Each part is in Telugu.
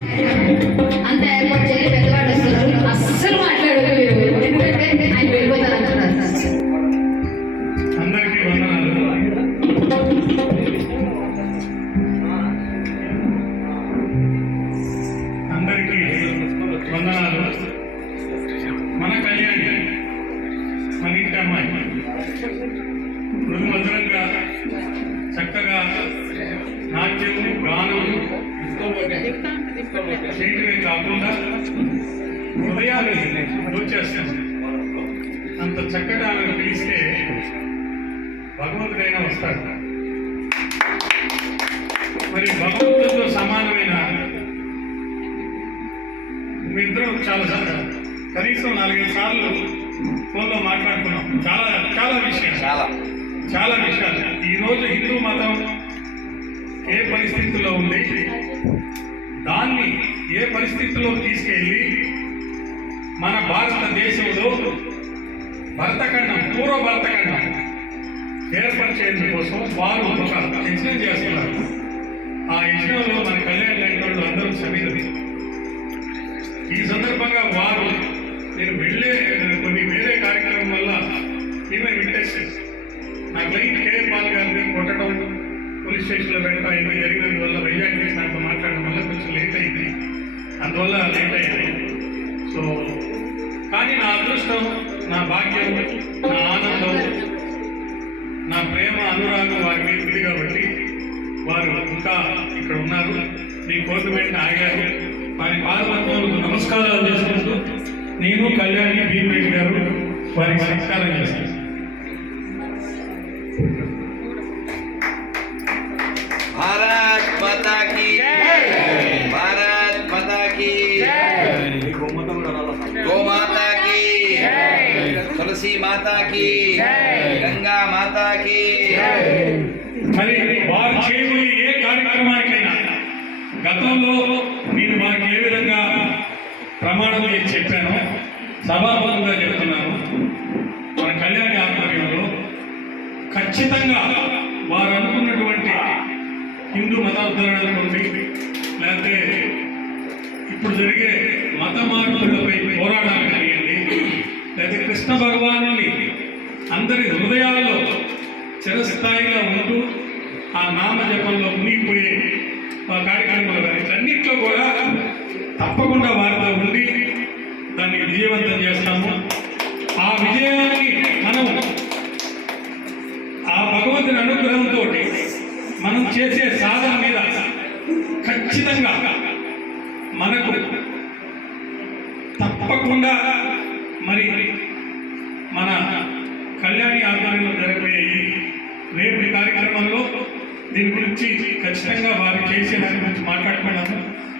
అంత ఏర్పాటు చేయాలి పెద్దవాడు వస్తున్నారు అస్సలు మాట్లాడదు మీరు ఎందుకంటే ఆయన వెళ్ళిపోతారు అంటున్నారు. అందరికీ వందనాలు. మన కళ్యాణి మన ఇంటి అమ్మాయి. మృదు మధురంగా చక్కగా నాట్యము గానము చేయటమే కాకుండా హృదయాలు వచ్చేస్తాం అంత చక్కగా ఆమెను పిలిస్తే భగవంతుడైనా వస్తాడు మరి భగవంతుడితో సమానమైన మీ ఇద్దరు చాలా కనీసం నాలుగైదు సార్లు ఫోన్లో మాట్లాడుకున్నాం చాలా చాలా విషయాలు. చాలా. చాలా విషయాలు. ఈరోజు హిందూ మతం ఏ పరిస్థితుల్లో ఉంది? దాన్ని ఏ పరిస్థితుల్లో తీసుకెళ్ళి మన భారతదేశంలో భరతఖండం పూర్వ భరతఖండం ఏర్పరిచేందుకోసం వారు ఒక యజ్ఞం చేస్తున్నారు. ఆ యజ్ఞంలో మన కళ్యాణ లాంటి వాళ్ళు అందరూ సభ్యులు ఈ సందర్భంగా వారు నేను వెళ్ళే కొన్ని వేరే కార్యక్రమం వల్ల ఈమె విట్టేసి నా క్లయింట్ కేఎల్ పాల్ గారిని కొట్టడం పోలీస్ స్టేషన్లో పెట్టడం ఇవి జరిగినందువల్ల వైజాగ్ చేసి దాంట్లో మాట్లాడడం వల్ల కొంచెం లేట్ అయింది. అందువల్ల లేట్ అయింది. సో కానీ నా అదృష్టం నా భాగ్యం నా ఆనందం నా ప్రేమ అనురాగం వారి మీద ఉంది కాబట్టి వారు ఇంకా ఇక్కడ ఉన్నారు. నీ కోర్టు వెంట ఆగారు. వారి పాదపద్మలకు నమస్కారాలు చేసుకుంటూ నేను కళ్యాణి భీమరెడ్డి గారు వారికి నమస్కారం చేస్తాను. తులసి మాతాకి గంగా మాతాకి. మరి వారు చేయబోయే ఏ కార్యక్రమానికైనా గతంలో నేను మనకి ఏ విధంగా ప్రమాణం చేసి చెప్పాను సభాపతిగా చెప్తున్నాను. మన కళ్యాణ ఆధ్వర్యంలో ఖచ్చితంగా వారు అనుకున్నటువంటి హిందూ మతాధారణ కొన్ని లేకపోతే ఇప్పుడు జరిగే మత మార్పులపై పోరాటాలు కలిగింది లేకపోతే కృష్ణ భగవాన్ అందరి హృదయాల్లో చిరస్థాయిగా ఉంటూ ఆ నామ జపంలో మునిగిపోయే ఆ కార్యక్రమాలు కానీ అన్నింటిలో కూడా తప్పకుండా వారితో ఉండి దాన్ని విజయవంతం చేస్తాము. ఆ విజయాన్ని మనం ఆ భగవంతుని అనుగ్రహంతో మనం చేసే సాధన మీద ఖచ్చితంగా మనకు తప్పకుండా మరి మన కళ్యాణి ఆధ్వర్యంలో జరిగే ఈ రేపు ఈ కార్యక్రమంలో దీని గురించి ఖచ్చితంగా వారు చేసే దాని గురించి మాట్లాడుకున్నాము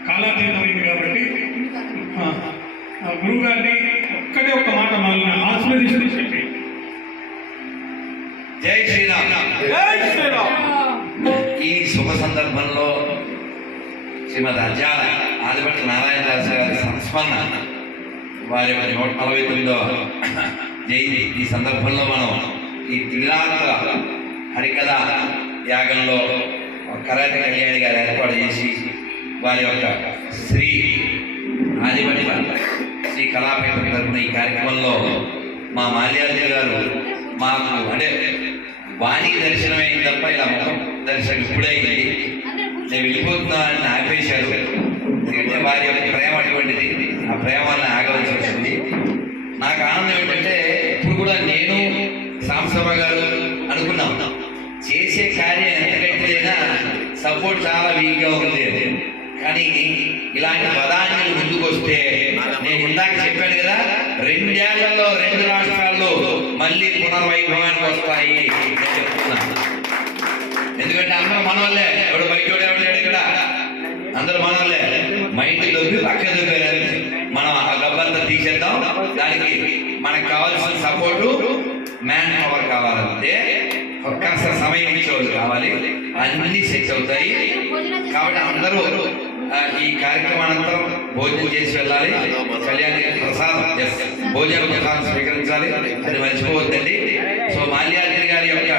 కాలాతీతమైంది కాబట్టి గురువు గారిని ఒక్కడే ఒక మాట మనల్ని ఆశీర్వదిస్తూ చెప్పి. జై శ్రీరామ్. జై శ్రీరామ్. ఈ శుభ సందర్భంలో శ్రీమద్ అజ్జాల ఆదిపట్ల నారాయణ దాస్ గారి సంస్మరణ వారి యొక్క నూట నలభై తొమ్మిదో జయంతి ఈ సందర్భంలో మనం ఈ త్రిరాత్ర హరికథ యాగంలో కరాటి కళ్యాణి గారు ఏర్పాటు చేసి వారి యొక్క శ్రీ ఆదిపటి శ్రీ కళాపీఠం తరపున ఈ కార్యక్రమంలో మా మాల్యాద్రి గారు మాకు అంటే వాణికి దర్శనం తప్ప ఇలా మొత్తం దర్శనం ఇప్పుడే అయింది. నేను వెళ్ళిపోతున్నానని ఆపేశారు. ఎందుకంటే వారి యొక్క ప్రేమ అటువంటిది. ఆ ప్రేమని ఆగవలసి వచ్చింది. నాకు ఆనందం రామసభ గారు అనుకున్నాం. చేసే కార్యం ఎంతకైతేనా సపోర్ట్ చాలా వీక్గా ఉంది. కానీ ఇలాంటి పదాన్ని ముందుకు వస్తే నేను ఇందాక చెప్పాను కదా రెండేళ్ళలో రెండు రాష్ట్రాల్లో మళ్ళీ పునర్వైభవానికి వస్తాయి ఎందుకంటే అందరూ మనవల్లే ఎవడు బయట ఎవడు ఇక్కడ. అందరూ మనవల్లే మైండ్ దొబ్బి పక్క దొబ్బారు మనం ఆ గబ్బంతా తీసేద్దాం. దానికి మనకు కావాల్సిన సపోర్టు మ్యాన్ పవర్ కావాలంటే ఒక్కసారి సమయం ఇచ్చేవాళ్ళు కావాలి. అన్ని సెట్ అవుతాయి. కాబట్టి అందరూ ఈ కార్యక్రమానంతరం భోజనం చేసి వెళ్ళాలి. కళ్యాణి ప్రసాదం yes, భోజన ప్రసాదం స్వీకరించాలి. అది మర్చిపోవద్దండి. సో మాల్యాద్రి గారి యొక్క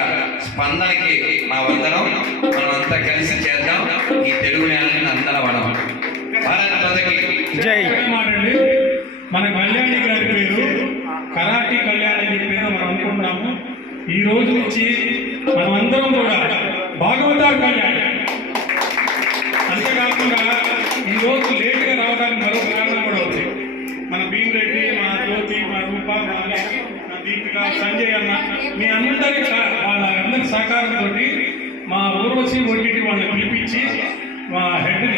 స్పందనకి మా వందనం. మనం అంతా కలిసి చేద్దాం. ఈ తెలుగు నేలని అందరం వడం భారత్ జై. ఒక్కటే మాట అండి మన కళ్యాణి గారి ఈ రోజు నుంచి మనమందరం కూడా భాగవత కళ్యాణి అంతేకాకుండా ఈ రోజు లేట్గా రావడానికి మరో కారణం కూడా ఉంది. మన భీమ్ రెడ్డి మా జ్యోతి మా రూప మా మా దీపిక సంజయ్ అన్న మీ అందరి సహ- వాళ్ళందరి సహకారంతో మా ఊర్వశి ఒంటిటి వాళ్ళని పిలిపించి మా హెడ్ని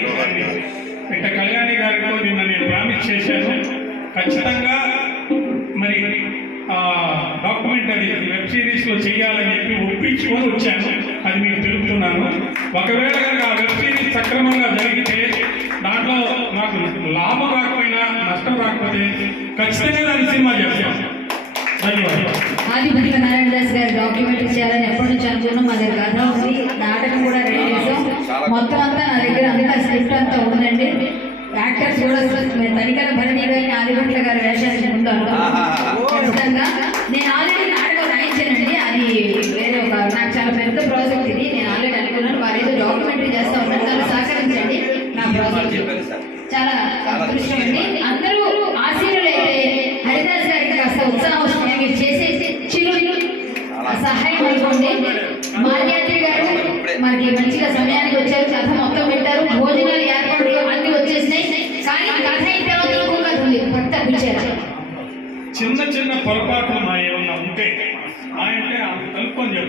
ఇట్ట కళ్యాణి గారితో నిన్న నేను ప్రామిస్ చేశాను. ఖచ్చితంగా మరి డాక్యుమెంటరీ వెబ్ సిరీస్లో చేయాలని చెప్పి ఒప్పించుకొని వచ్చాను. అది మీకు తెలుపుతున్నాను. ఒకవేళ కనుక ఆ వెబ్ సిరీస్ సక్రమంగా జరిగితే దాంట్లో నాకు లాభం రాకపోయినా నష్టం రాకపోతే ఖచ్చితంగా దాన్ని సినిమా చేస్తాను ధన్యవాదాలు. నారాయణ దాస్ గారి డాక్యుమెంటరీ చేయాలని ఎప్పటి నుంచి అనుకున్నాం మా దగ్గర కథ ఉంది. నాటకం కూడా రెడీ చేసాం మొత్తం అంతా నా దగ్గర అంతా స్క్రిప్ట్ అంతా ఉందండి. యాక్టర్స్ కూడా తనిఖీల భరణి గారిని ఆదిపట్ల గారి వేషానికి ముందు ఖచ్చితంగా నేను ఆల్రెడీ నాటకం రాయించానండి. అది వేరే ఒక నాకు చాలా పెద్ద ప్రాజెక్ట్ ఇది. నేను ఆల్రెడీ అనుకున్నాను. వారు ఏదో డాక్యుమెంటరీ చేస్తా ఉన్నారు. దాన్ని సహకరించండి నా ప్రాజెక్ట్. చాలా అదృష్టం అండి. అందరూ ఆశీనులు అయితే హరిదాస్ గారికి కాస్త ఉత్సాహం వస్తుంది. మీరు చేసే చిరు సహాయం అనుకోండి మాల్యాద్రి గారు మనకి మంచిగా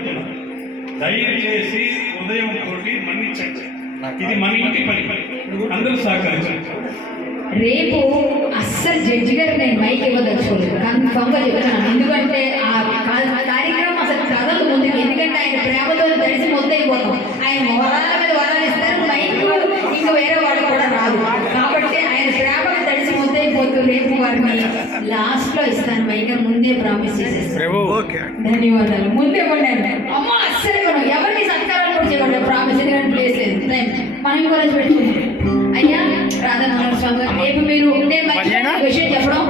కలుపుకొని దయచేసి ఉదయం తోటి మన్నించండి ఇది మన ఇంటి పని. అందరూ సహకరించండి. రేపు అస్సలు జడ్జి గారు నేను మైక్ ఇవ్వదలుచుకోలేదు. కన్ఫామ్గా చెప్తున్నాను. ఎందుకంటే ఆ కార్యక్రమం ప్రభు. ధన్యవాదాలు. ముందే కొన్నాను అమ్మ అస్సలు కొనం ఎవరిని సత్కారాలు కూడా చేయకూడదు. ప్రామిస్ ఎందుకంటే ప్లేస్ లేదు. మనం కూడా పెట్టుకుంటాం అయ్యా రాధా స్వామి రేపు మీరు విషయం చెప్పడం